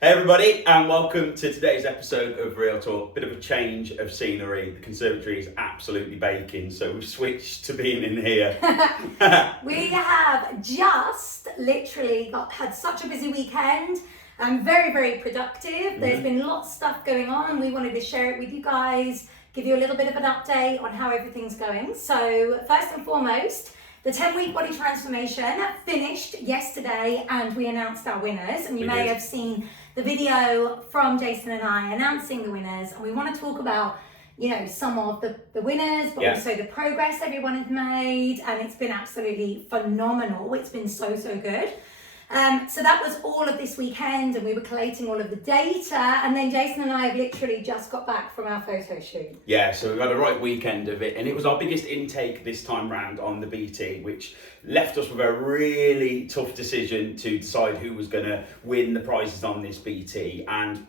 Hey everybody, and welcome to today's episode of Real Talk. Bit of a change of scenery. The conservatory is absolutely baking, so we've switched to being in here. We have just literally had such a busy weekend and very, very productive. There's been lots of stuff going on. We wanted to share it with you guys, give you a little bit of an update on how everything's going. So first and foremost, the 10-week body transformation finished yesterday and we announced our winners. And you may have seen the video from Jason and I announcing the winners. And we want to talk about, you know, some of the winners, but also the progress everyone has made. And it's been absolutely phenomenal. It's been so good. So that was all of this weekend and we were collating all of the data, and then Jason and I have literally just got back from our photo shoot. Yeah, so we've had a right weekend of it, and it was our biggest intake this time round on the BT, which left us with a really tough decision to decide who was going to win the prizes on this BT. And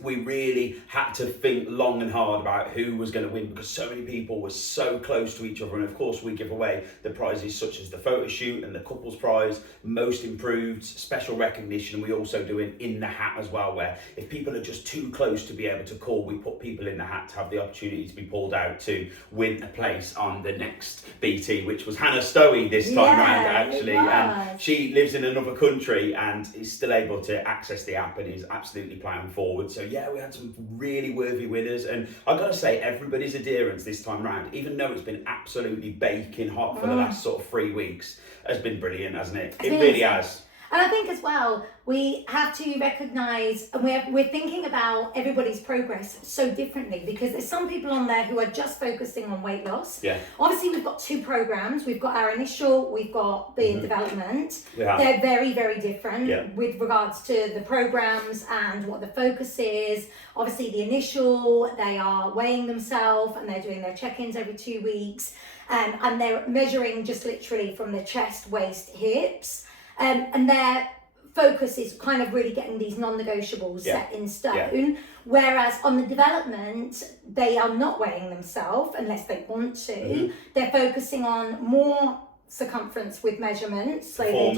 we really had to think long and hard about who was going to win, because so many people were so close to each other. And of course we give away the prizes such as the photo shoot and the couples prize, most improved, special recognition. And we also do an in the hat as well, where if people are just too close to be able to call, we put people in the hat to have the opportunity to be pulled out to win a place on the next BT, which was Hannah Stowey this time round actually. And she lives in another country and is still able to access the app and is absolutely plowing forward. So yeah, we had some really worthy winners, and I've got to say everybody's adherence this time round, even though it's been absolutely baking hot for the last sort of 3 weeks, has been brilliant, hasn't it? It really has. And I think as well, we have to recognise, and we're thinking about everybody's progress so differently, because there's some people on there who are just focusing on weight loss. Yeah. Obviously, we've got two programs. We've got our initial, we've got the development. Yeah. They're very, very different with regards to the programs and what the focus is. Obviously, the initial, they are weighing themselves and they're doing their check-ins every 2 weeks. And they're measuring just literally from the chest, waist, hips. And their focus is kind of really getting these non-negotiables set in stone. Whereas on the development, they are not weighing themselves unless they want to. They're focusing on more circumference with measurements. So they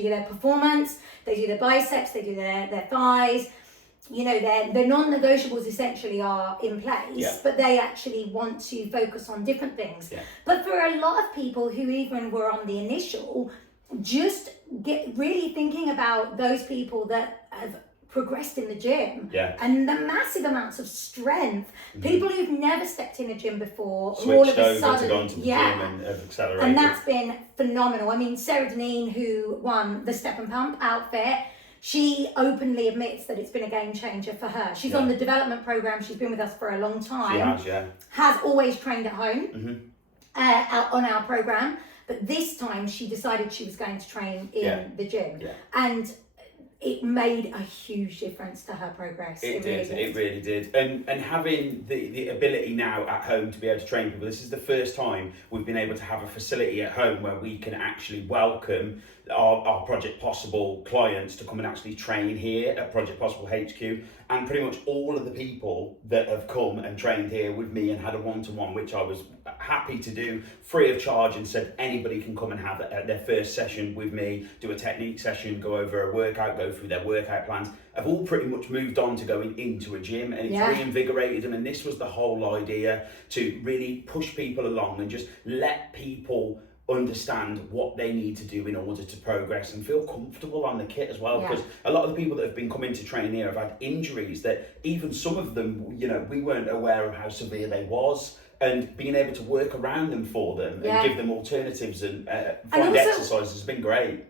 do their performance, they do their biceps, they do their thighs. You know, their non-negotiables essentially are in place, but they actually want to focus on different things. But for a lot of people who even were on the initial, just get really thinking about those people that have progressed in the gym and the massive amounts of strength. People who've never stepped in a gym before, all of a sudden, to the gym and have accelerated. And that's been phenomenal. I mean, Sarah Deneen, who won the Step and Pump outfit, she openly admits that it's been a game changer for her. She's on the development program. She's been with us for a long time. She has, has always trained at home on our program. But this time she decided she was going to train in the gym. And it made a huge difference to her progress. It really did. And having the ability now at home to be able to train people, this is the first time we've been able to have a facility at home where we can actually welcome our Project Possible clients to come and actually train here at Project Possible HQ. And pretty much all of the people that have come and trained here with me and had a one-to-one, which I was happy to do free of charge, and said anybody can come and have their first session with me, do a technique session, go over a workout, go through their workout plans, have all pretty much moved on to going into a gym, and it's reinvigorated them. And this was the whole idea, to really push people along and just let people understand what they need to do in order to progress and feel comfortable on the kit as well, because a lot of the people that have been coming to train here have had injuries that even some of them, you know, we weren't aware of how severe they was, and being able to work around them for them and give them alternatives and find exercises has been great.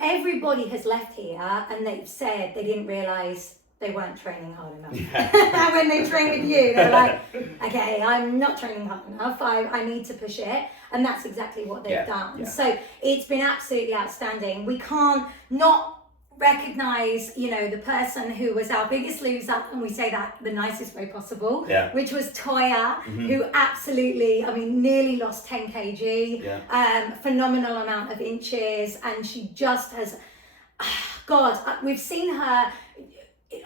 Everybody has left here and they've said they didn't realise they weren't training hard enough. And when they train with you, they're like, okay, I'm not training hard enough, I need to push it. And that's exactly what they've done. So it's been absolutely outstanding. We can't not recognise, you know, the person who was our biggest loser, and we say that the nicest way possible, which was Toya, who absolutely, I mean, nearly lost 10 kg, phenomenal amount of inches, and she just has, God, we've seen her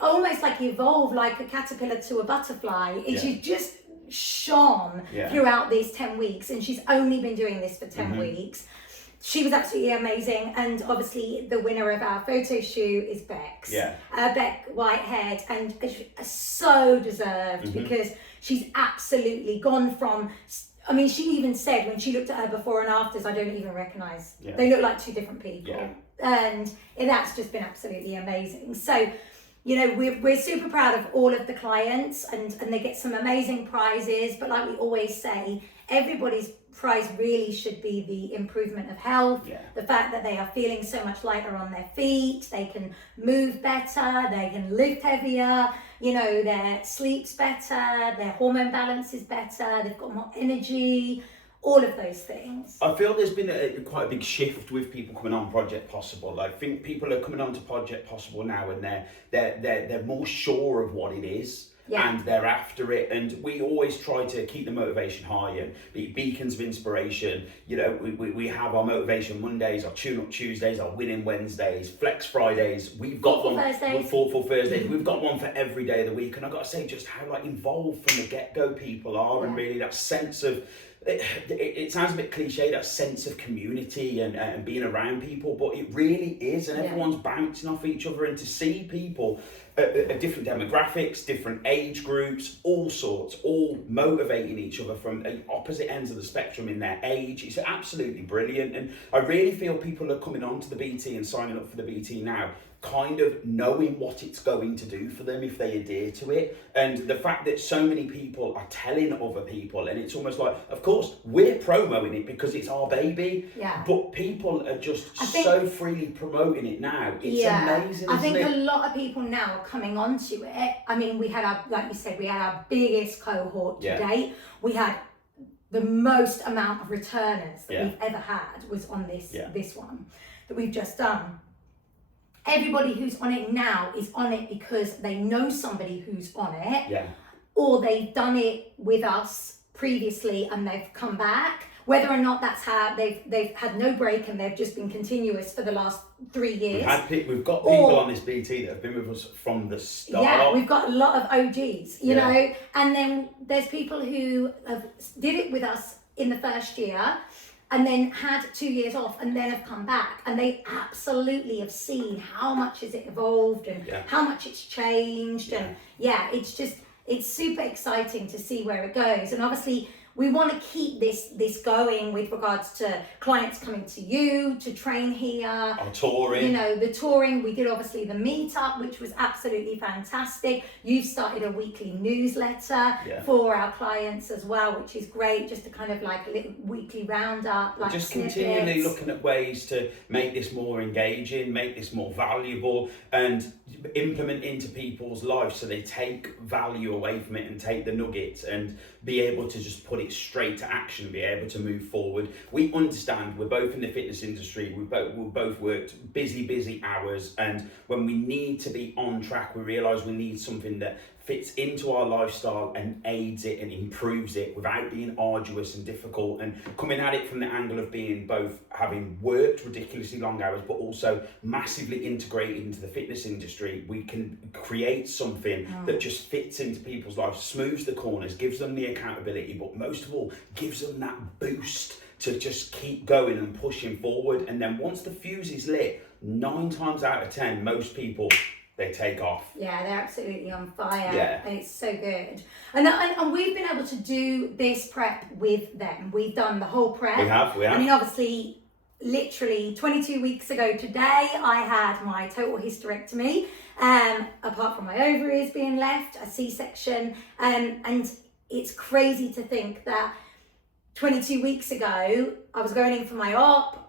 almost like evolve like a caterpillar to a butterfly. She just shone throughout these 10 weeks, and she's only been doing this for 10 weeks. she was absolutely amazing, and obviously the winner of our photo shoot is Bex. Yeah. Beck Whitehead, and so deserved because she's absolutely gone from. I mean, she even said when she looked at her before and afters, I don't even recognise. Yeah. They look like two different people, and that's just been absolutely amazing. So, you know, we're super proud of all of the clients, and they get some amazing prizes. But like we always say, everybody's prize really should be the improvement of health, the fact that they are feeling so much lighter on their feet, they can move better, they can lift heavier, you know, their sleep's better, their hormone balance is better, they've got more energy, all of those things. I feel there's been quite a big shift with people coming on Project Possible. I think people are coming on to Project Possible now, and they're more sure of what it is. And they're after it, and we always try to keep the motivation high and be beacons of inspiration. You know, we have our motivation Mondays, our tune-up Tuesdays, our winning Wednesdays, flex Fridays. We've got one for Thursdays. We've got one for every day of the week, and I've got to say just how like involved from the get-go people are, and really that sense of. It sounds a bit cliche, that sense of community and being around people, but it really is, and everyone's bouncing off each other, and to see people at different demographics, different age groups, all sorts, all motivating each other from opposite ends of the spectrum in their age, it's absolutely brilliant. And I really feel people are coming on to the BT and signing up for the BT now kind of knowing what it's going to do for them if they adhere to it. And the fact that so many people are telling other people, and it's almost like, of course, we're promoting it because it's our baby, but people are just so freely promoting it now. It's amazing, I think isn't it? a lot of people now are coming onto it. I mean, we had our, like you said, we had our biggest cohort to date. We had the most amount of returners that we've ever had was on this one that we've just done. Everybody who's on it now is on it because they know somebody who's on it, or they've done it with us previously and they've come back. Whether or not that's how they've had no break and they've just been continuous for the last 3 years. We've got people on this BT that have been with us from the start. Yeah, we've got a lot of OGs, you know, and then there's people who did it with us in the first year, and then had 2 years off and then have come back, and they absolutely have seen how much has it evolved and how much it's changed. And it's super exciting to see where it goes. And obviously we want to keep this going with regards to clients coming to you to train here. Our touring. You know, the touring. We did obviously the meetup, which was absolutely fantastic. You've started a weekly newsletter for our clients as well, which is great, just to kind of like a little weekly roundup. Like just snippets. Continually looking at ways to make this more engaging, make this more valuable, and implement into people's lives so they take value away from it and take the nuggets and be able to just put it straight to action, be able to move forward. We understand we're both in the fitness industry, we've both worked busy hours, and when we need to be on track, we realise we need something that fits into our lifestyle and aids it and improves it without being arduous and difficult, and coming at it from the angle of being both having worked ridiculously long hours but also massively integrated into the fitness industry. We can create something that just fits into people's lives, smooths the corners, gives them the accountability, but most of all gives them that boost to just keep going and pushing forward. And then once the fuse is lit, 9 times out of 10 most people, they take off. Yeah, they're absolutely on fire, and it's so good. And we've been able to do this prep with them. We've done the whole prep. We have. I mean, obviously, literally 22 weeks ago today, I had my total hysterectomy, apart from my ovaries being left, a C-section, and it's crazy to think that 22 weeks ago, I was going in for my op,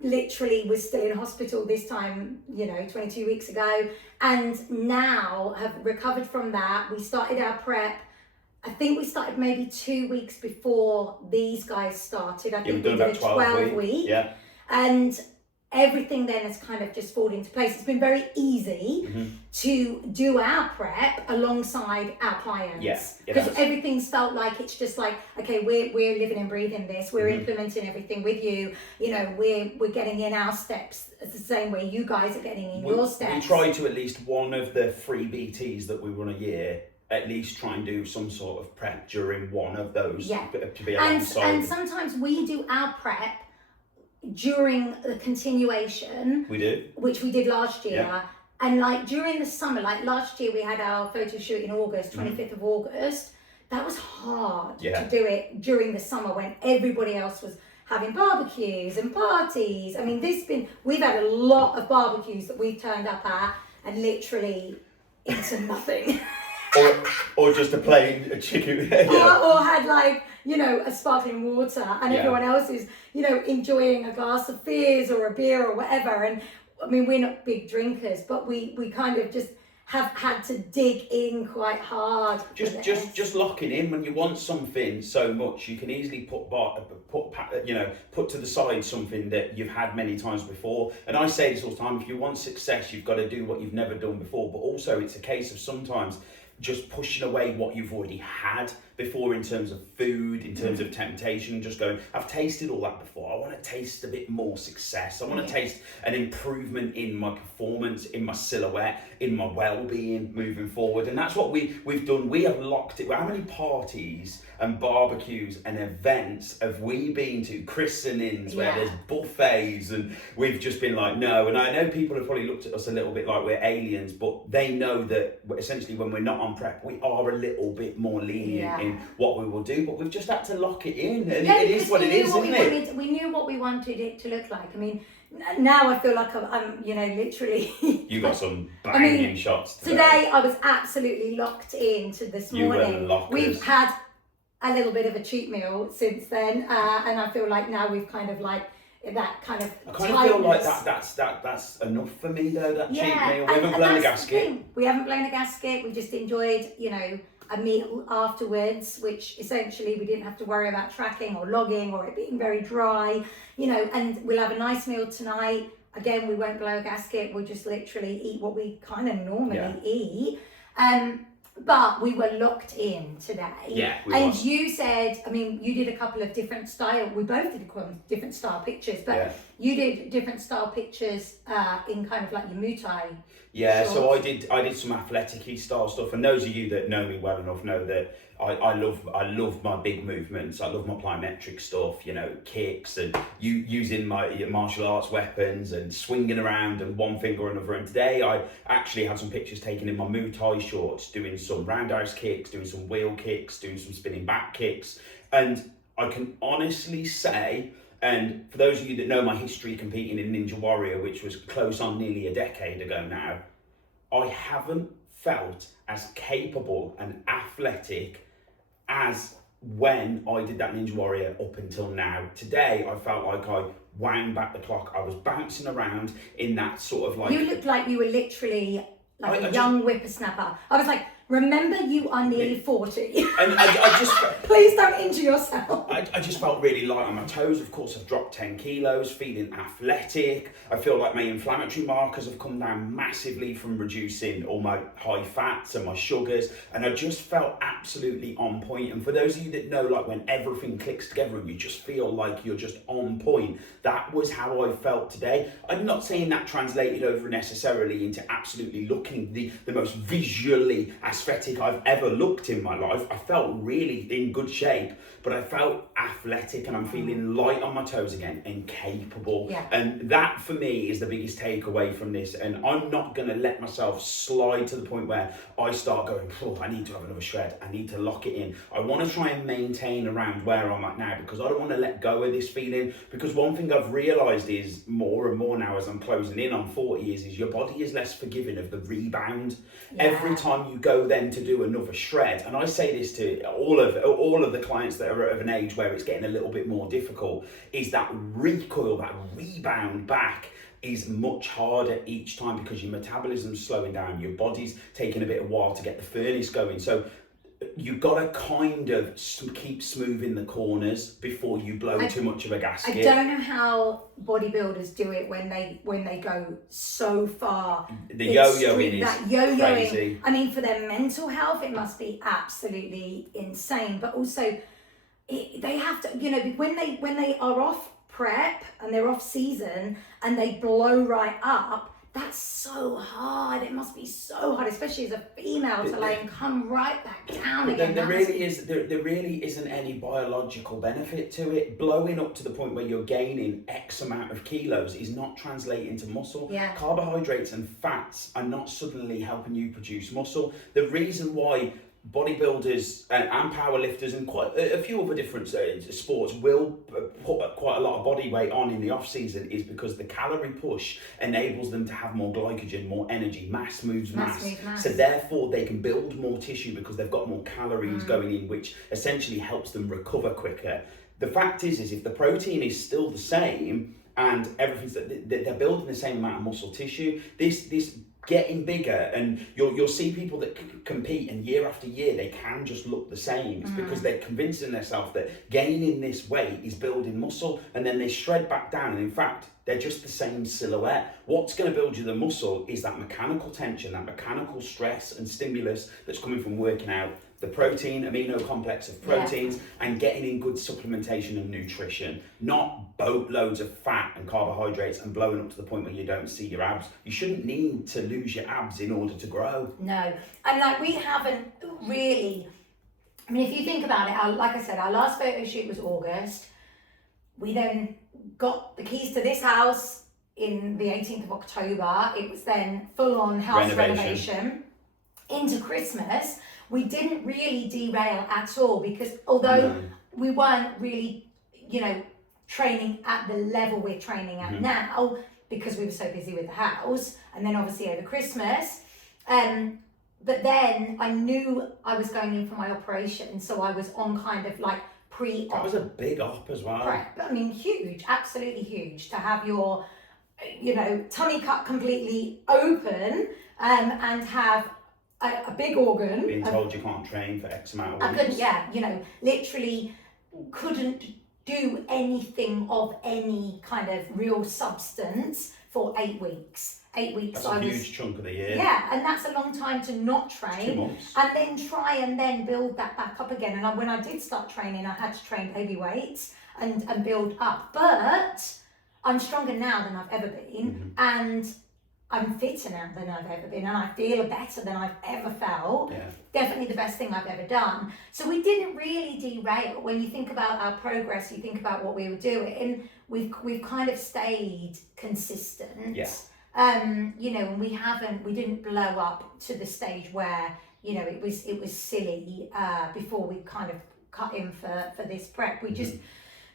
literally was still in hospital this time, 22 weeks ago, and now have recovered from that. We started our prep. I think we started maybe 2 weeks before these guys started. I think we did a 12 week. Yeah. And everything then has kind of just fallen into place. It's been very easy to do our prep alongside our clients. Because everything's felt like it's just like, okay, we're living and breathing this. We're implementing everything with you. We're getting in our steps the same way you guys are getting in your steps. We try to at least one of the 3 BTs that we run a year, at least try and do some sort of prep during one of those to be alongside. And sometimes we do our prep, during the continuation. We do. Which we did last year. Yeah. And like during the summer, like last year we had our photo shoot in August, 25th of August. That was hard to do it during the summer when everybody else was having barbecues and parties. I mean, we've had a lot of barbecues that we've turned up at and literally eaten nothing. or just a plain chicken. Or had like, you know, a sparkling water, and everyone else is, you know, enjoying a glass of fizz or a beer or whatever. And I mean, we're not big drinkers, but we kind of just have had to dig in quite hard. Just locking in. When you want something so much, you can easily put to the side something that you've had many times before. And I say this all the time: if you want success, you've got to do what you've never done before. But also, it's a case of sometimes just pushing away what you've already had before in terms of food, in terms of temptation, just going, I've tasted all that before. I want to taste a bit more success. I want to taste an improvement in my performance, in my silhouette, in my well-being moving forward. And that's what we've done. We have locked it. How many parties and barbecues and events have we been to, christenings where there's buffets, and we've just been like, no. And I know people have probably looked at us a little bit like we're aliens, but they know that essentially when we're not on prep, we are a little bit more lenient in what we will do, but we've just had to lock it in, and it is what it is, isn't it? We knew what we wanted it to look like. I mean, now I feel like I'm you know, literally. You got some banging shots today. I was absolutely locked into this morning. You were lockers. We've had a little bit of a cheat meal since then, and I feel like now we've kind of like that kind of. I kind of feel like that's enough for me though. That cheat meal. We haven't blown a gasket. We haven't blown a gasket. We just enjoyed, you know, a meal afterwards, which essentially we didn't have to worry about tracking or logging or it being very dry, you know. And we'll have a nice meal tonight. Again, we won't blow a gasket. We'll just literally eat what we kind of normally eat. But we were locked in today. Yeah, you said, I mean, you did a couple of different style. We both did different style pictures, but you did different style pictures in kind of like your Muay Thai. Yeah, shorts. so I did some athletic-y style stuff, and those of you that know me well enough know that I love my big movements. I love my plyometric stuff, you know, kicks and using my martial arts weapons and swinging around and one thing or another. And today I actually had some pictures taken in my Muay Thai shorts, doing some roundhouse kicks, doing some wheel kicks, doing some spinning back kicks. And I can honestly say, and for those of you that know my history competing in Ninja Warrior, which was close on nearly a decade ago now, I haven't felt as capable and athletic as when I did that Ninja Warrior up until now. Today, I felt like I wound back the clock. I was bouncing around in that sort of like... You looked like you were literally like a young whippersnapper. I was like, remember, you are nearly 40. And I just... Please don't injure yourself. I just felt really light on my toes. Of course, I've dropped 10 kilos, feeling athletic. I feel like my inflammatory markers have come down massively from reducing all my high fats and my sugars. And I just felt absolutely on point. And for those of you that know, like when everything clicks together and you just feel like you're just on point, that was how I felt today. I'm not saying that translated over necessarily into absolutely looking the most visually aesthetic I've ever looked in my life. I felt really in good shape, but I felt athletic and I'm feeling light on my toes again and capable. Yeah. And that for me is the biggest takeaway from this. And I'm not going to let myself slide to the point where I start going, oh, I need to have another shred. I need to lock it in. I want to try and maintain around where I'm at now because I don't want to let go of this feeling. Because one thing I've realised is more and more now as I'm closing in on 40 is your body is less forgiving of the rebound. Yeah. Every time you go then to do another shred, and I say this to all of the clients that are of an age where it's getting a little bit more difficult, is that recoil, that rebound back is much harder each time because your metabolism's slowing down, your body's taking a bit of while to get the furnace going. So you've got to kind of keep smoothing the corners before you blow too much of a gasket. I don't know how bodybuilders do it when they go so far. The yo-yoing is crazy. I mean, for their mental health, it must be absolutely insane. But also, they have to, you know, when they are off prep and they're off season and they blow right up, that's so hard. It must be so hard, especially as a female, to like come right back down again. There really isn't any biological benefit to it. Blowing up to the point where you're gaining X amount of kilos is not translating to muscle. Yeah. Carbohydrates and fats are not suddenly helping you produce muscle. The reason why bodybuilders and powerlifters and quite a few other different sports will put quite a lot of body weight on in the off season is because the calorie push enables them to have more glycogen, more energy. Mass moves mass. So therefore they can build more tissue because they've got more calories going in, which essentially helps them recover quicker. The fact is if the protein is still the same and everything's they're building the same amount of muscle tissue, this getting bigger, and you'll see people that compete and year after year they can just look the same. It's because they're convincing themselves that gaining this weight is building muscle, and then they shred back down, and in fact they're just the same silhouette. What's going to build you the muscle is that mechanical tension, that mechanical stress and stimulus that's coming from working out, the protein, amino complex of proteins, and getting in good supplementation and nutrition, not boatloads of fat and carbohydrates and blowing up to the point where you don't see your abs. You shouldn't need to lose your abs in order to grow. No, and like we haven't really, I mean, if you think about it, like I said, our last photo shoot was August. We then got the keys to this house in the 18th of October. It was then full on house renovation. Into Christmas. We didn't really derail at all because although we weren't really, training at the level we're training at now because we were so busy with the house and then obviously over Christmas. But then I knew I was going in for my operation, so I was on kind of like pre-op. That was a big op as well. Prep. I mean, huge, absolutely huge to have your, tummy cut completely open and have a big organ. Being told you can't train for X amount of weeks. I couldn't, literally couldn't do anything of any kind of real substance for 8 weeks. 8 weeks. That's a huge chunk of the year. Yeah, and that's a long time to not train. 2 months. And then try and then build that back up again. And when I did start training, I had to train baby weights and build up. But I'm stronger now than I've ever been. And I'm fitter now than I've ever been, and I feel better than I've ever felt. Yeah. Definitely the best thing I've ever done. So we didn't really derail. When you think about our progress, you think about what we were doing, we've kind of stayed consistent. Yeah. And we didn't blow up to the stage where, it was silly before we kind of cut in for this prep. We just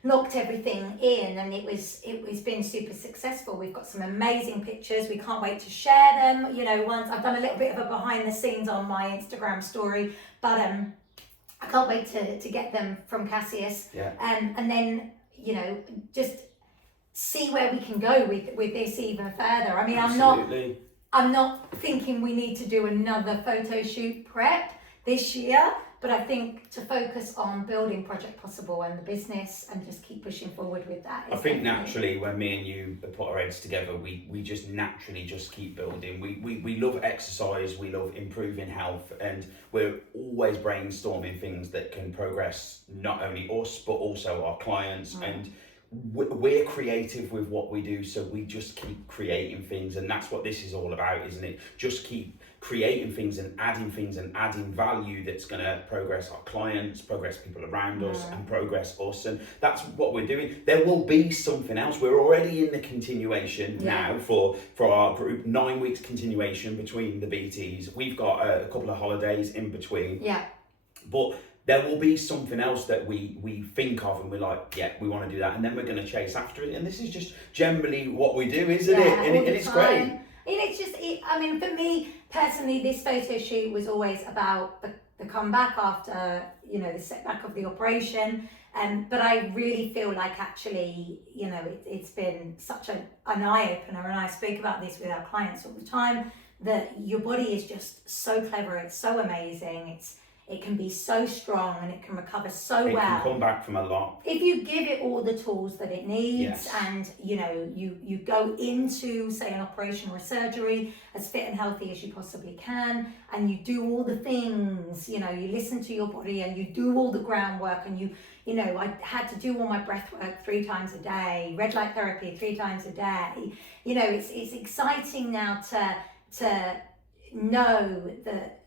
locked everything in, and it's been super successful. We've got some amazing pictures. We can't wait to share them. Once I've done a little bit of a behind the scenes on my Instagram story, but I can't wait to get them from Cassius. Yeah. And then just see where we can go with this even further. I mean, Absolutely. I'm not thinking we need to do another photo shoot prep this year. But I think to focus on building Project Possible and the business and just keep pushing forward with that. I think naturally when me and you put our heads together, we just naturally just keep building. We love exercise, we love improving health, and we're always brainstorming things that can progress not only us, but also our clients. And we're creative with what we do, so we just keep creating things, and that's what this is all about, isn't it? Just keep creating things and adding value that's going to progress our clients, progress people around us, and progress us, and that's what we're doing. There will be something else. We're already in the continuation now for our group, 9 weeks continuation between the BTs. We've got a couple of holidays in between, but there will be something else that we think of and we're like, we want to do that, and then we're going to chase after it. And this is just generally what we do, isn't it? And it's great. And it's just, I mean, for me personally, this photo shoot was always about the comeback after, the setback of the operation. But I really feel like actually, it's been such an eye-opener, and I speak about this with our clients all the time, that your body is just so clever, it's so amazing, it can be so strong and it can recover so well. It can come back from a lot. If you give it all the tools that it needs, Yes. and you go into, say, an operation or a surgery as fit and healthy as you possibly can, and you do all the things, you listen to your body and you do all the groundwork, and I had to do all my breath work 3 times a day, red light therapy 3 times a day. It's exciting now to know that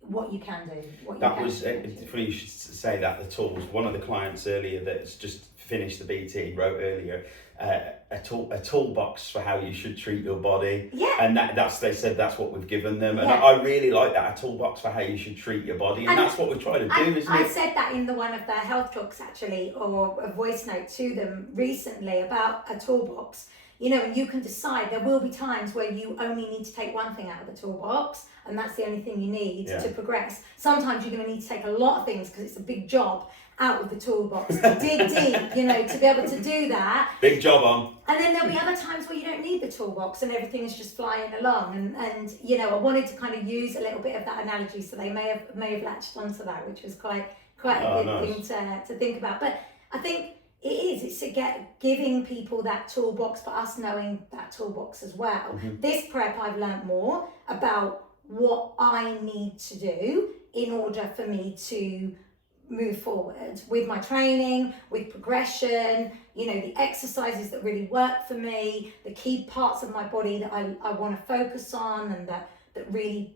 what you can do. That was funny you should say that, the tools. One of the clients earlier that's just finished the BT wrote earlier a toolbox for how you should treat your body. Yeah. And they said that's what we've given them. And Yeah. I really like that, a toolbox for how you should treat your body. And that's what we try to do, isn't it? I said that in one of their health talks actually, or a voice note to them recently about a toolbox. And you can decide, there will be times where you only need to take one thing out of the toolbox, and that's the only thing you need to progress. Sometimes you're going to need to take a lot of things because it's a big job out of the toolbox to dig deep, to be able to do that. Big job on. And then there'll be other times where you don't need the toolbox and everything is just flying along. And I wanted to kind of use a little bit of that analogy, so they may have latched onto that, which was quite a good thing to think about. But I think it's giving people that toolbox, for us knowing that toolbox as well. Mm-hmm. This prep, I've learned more about what I need to do in order for me to move forward with my training, with progression, the exercises that really work for me, the key parts of my body that I want to focus on and that really,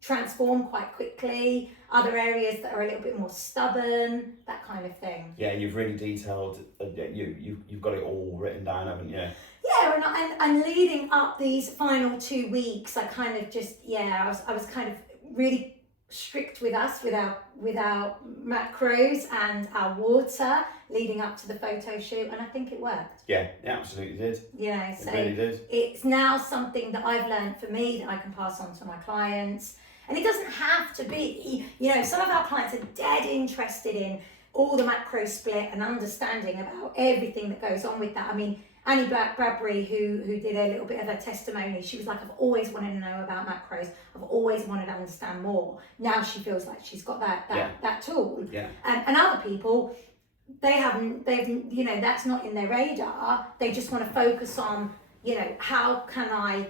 transform quite quickly, other areas that are a little bit more stubborn, that kind of thing. Yeah, you've really detailed, you've got it all written down, haven't you? Yeah, and leading up these final 2 weeks, I kind of just, I was kind of really strict with our macros and our water leading up to the photo shoot, and I think it worked. Yeah, it absolutely did. So it really did. It's now something that I've learned for me that I can pass on to my clients. And it doesn't have to be, some of our clients are dead interested in all the macro split and understanding about everything that goes on with that. I mean, Annie Bradbury, who did a little bit of a testimony, she was like, I've always wanted to know about macros. I've always wanted to understand more. Now she feels like she's got that tool. Yeah. And other people, they've that's not in their radar. They just want to focus on, how can I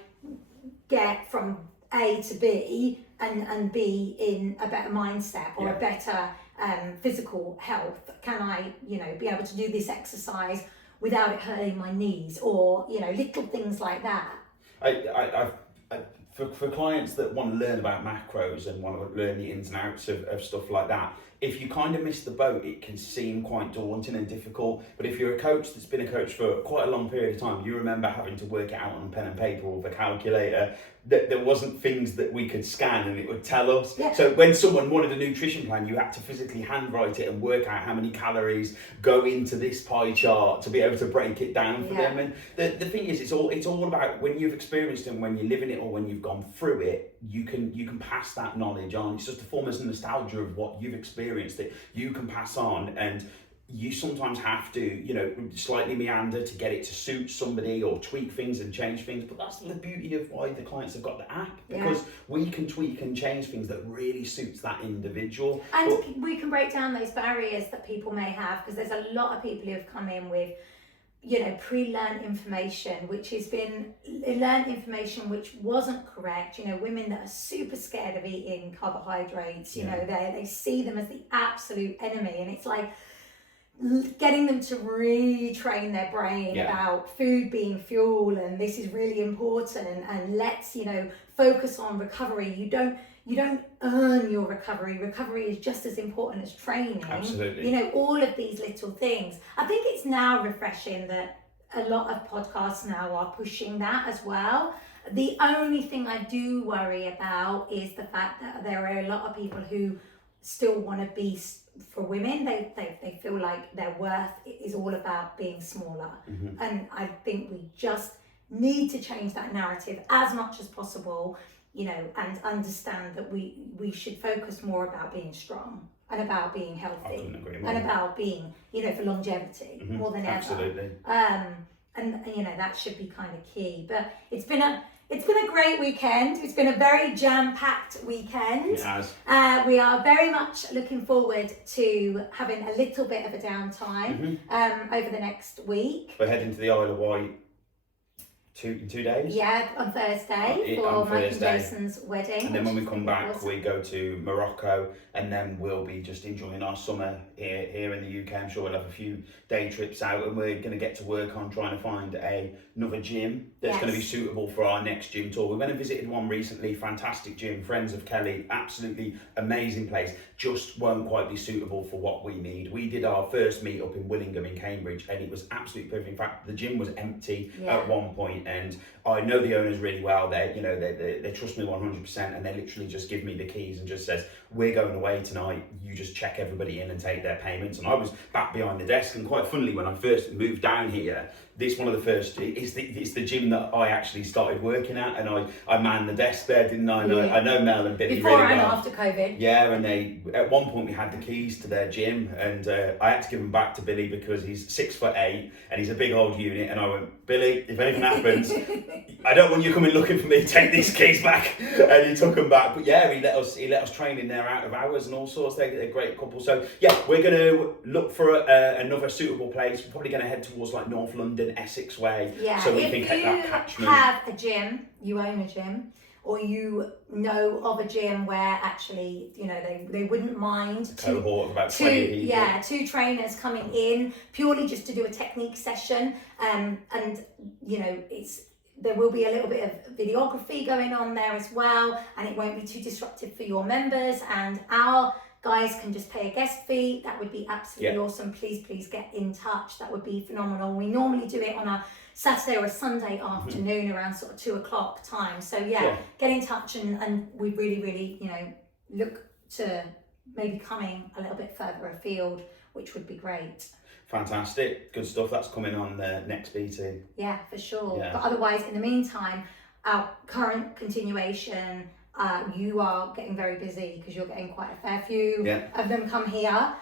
get from A to B and be in a better mindset or a better physical health? Can I, be able to do this exercise without it hurting my knees, or little things like that? For clients that want to learn about macros and want to learn the ins and outs of stuff like that, if you kind of miss the boat, it can seem quite daunting and difficult. But if you're a coach that's been a coach for quite a long period of time, you remember having to work it out on pen and paper or the calculator, that there wasn't things that we could scan and it would tell us. Yeah. So when someone wanted a nutrition plan, you had to physically handwrite it and work out how many calories go into this pie chart to be able to break it down for them. And the thing is, it's all about when you've experienced it, when you're living it, or when you've gone through it, you can pass that knowledge on. It's just a form of nostalgia of what you've experienced that you can pass on. And you sometimes have to, slightly meander to get it to suit somebody or tweak things and change things. But that's the beauty of why the clients have got the app, because we can tweak and change things that really suits that individual. And we can break down those barriers that people may have, because there's a lot of people who have come in with, pre-learned information, which has been learned information which wasn't correct. Women that are super scared of eating carbohydrates, they see them as the absolute enemy, and it's like getting them to retrain their brain about food being fuel, and this is really important, and let's focus on recovery. You don't earn your recovery. Recovery is just as important as training. Absolutely. All of these little things. I think it's now refreshing that a lot of podcasts now are pushing that as well. The only thing I do worry about is the fact that there are a lot of people who still want to be, for women, they feel like their worth is all about being smaller. Mm-hmm. And I think we just need to change that narrative as much as possible, and understand that we should focus more about being strong and about being healthy and about being, for longevity more than ever. Absolutely. And that should be kind of key. But it's been It's been a great weekend. It's been a very jam-packed weekend. It has. We are very much looking forward to having a little bit of a downtime over the next week. We're heading to the Isle of Wight in 2 days. Yeah, on Thursday for Mike and Jason's wedding. And then when we come back, we go to Morocco, and then we'll be just enjoying our summer here in the UK. I'm sure we'll have a few day trips out, and we're going to get to work on trying to find another gym that's going to be suitable for our next gym tour. We went and visited one recently, fantastic gym, friends of Kelly, absolutely amazing place, just won't quite be suitable for what we need. We did our first meet up in Willingham in Cambridge, and it was absolutely perfect. In fact, the gym was empty at one point, and I know the owners really well. They trust me 100%, and they literally just give me the keys and just says, we're going away tonight, you just check everybody in and take their payments. And I was back behind the desk, and quite funnily, when I first moved down here, it's the gym that I actually started working at, and I manned the desk there, didn't I? I know Mel and Billy before really well. and after COVID. Yeah, and at one point we had the keys to their gym, and I had to give them back to Billy because he's 6'8" and he's a big old unit, and I went, Billy, if anything happens, I don't want you coming looking for me, take these keys back. And he took them back. But yeah, he let us train in there out of hours and all sorts. They're a great couple. So yeah, we're going to look for another suitable place. We're probably going to head towards like North London, Essex way. Yeah, so we can get that catchment. If you have a gym, you own a gym, or you know of a gym where actually, they wouldn't mind a cohort of about 20 people. Yeah, 2 trainers coming in purely just to do a technique session. And there will be a little bit of videography going on there as well, and it won't be too disruptive for your members, and our guys can just pay a guest fee. That would be absolutely awesome. Please get in touch. That would be phenomenal. We normally do it on a Saturday or a Sunday afternoon around sort of 2 o'clock time. So get in touch, and we really, look to maybe coming a little bit further afield, which would be great. Fantastic, good stuff. That's coming on the next BT. Yeah, for sure. Yeah. But otherwise, in the meantime, our current continuation, you are getting very busy because you're getting quite a fair few of them come here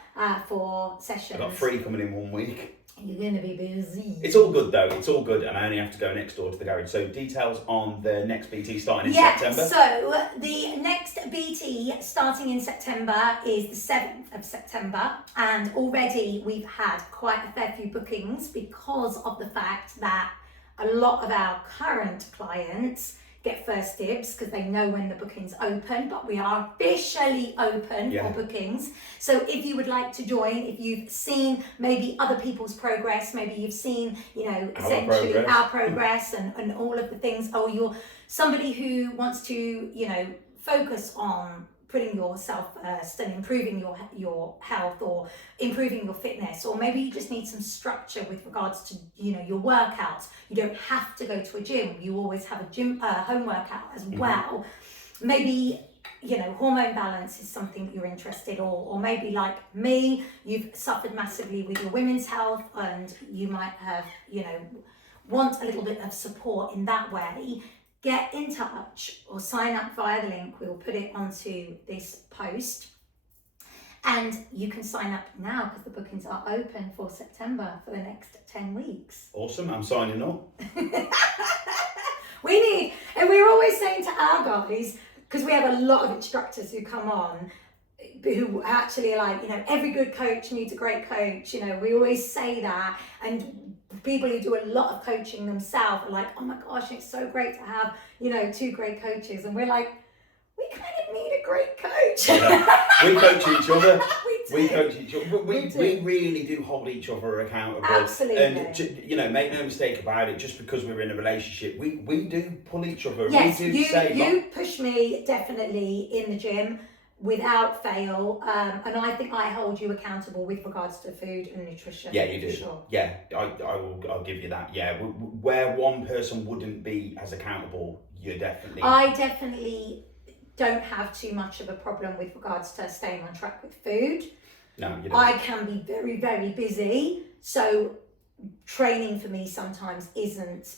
for sessions. I've got 3 coming in 1 week. You're going to be busy. It's all good though, it's all good, and I only have to go next door to the garage. So details on the next BT starting in September? So the next BT starting in September is the 7th of September, and already we've had quite a fair few bookings because of the fact that a lot of our current clients get first dibs because they know when the bookings open, but we are officially open for bookings. So if you would like to join, if you've seen maybe other people's progress, maybe you've seen, essentially our progress and all of the things, or you're somebody who wants to, focus on putting yourself first and improving your health or improving your fitness, or maybe you just need some structure with regards to your workouts. You don't have to go to a gym, you always have a gym home workout as well. Maybe hormone balance is something that you're interested, or maybe like me, you've suffered massively with your women's health and you might have want a little bit of support in that way. Get in touch or sign up via the link. We'll put it onto this post. And you can sign up now because the bookings are open for September for the next 10 weeks. Awesome, I'm signing up. And we're always saying to our guys, because we have a lot of instructors who come on, who actually are like, every good coach needs a great coach. We always say that, and people who do a lot of coaching themselves are like, oh my gosh, it's so great to have 2 great coaches, and we're like, we kind of need a great coach. We coach each other. We coach each other. We really do hold each other accountable. Absolutely. And make no mistake about it, just because we're in a relationship, we do pull each other. Yes, we do you push me definitely in the gym without fail, and I think I hold you accountable with regards to food and nutrition. Yeah, you do. Sure. Yeah, I'll give you that. Yeah, where one person wouldn't be as accountable, you're definitely. I definitely don't have too much of a problem with regards to staying on track with food. No, you don't. I can be very, very busy, so training for me sometimes isn't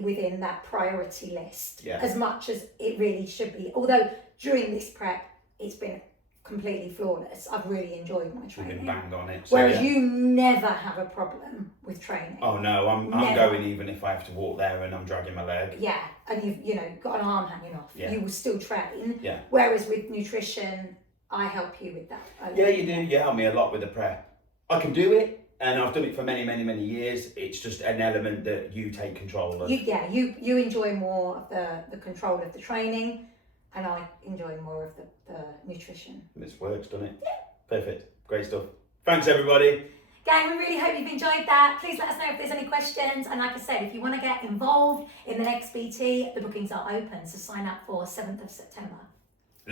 within that priority list as much as it really should be. Although during this prep, it's been completely flawless. I've really enjoyed my We've training. been bang on it. So, Whereas you never have a problem with training. Oh no, I'm Never. going even if I have to walk there and I'm dragging my leg. Yeah, and you've got an arm hanging off. Yeah. You will still train. Yeah. Whereas with nutrition, I help you with that. Yeah, you do. You help me a lot with the prep. I can do it, and I've done it for many, many, many years. It's just an element that you take control of. You enjoy more of the control of the training, and I enjoy more of the nutrition. This works, doesn't it? Yeah. Perfect. Great stuff. Thanks, everybody. Gang, we really hope you've enjoyed that. Please let us know if there's any questions. And like I said, if you want to get involved in the next BT, the bookings are open. So sign up for 7th of September.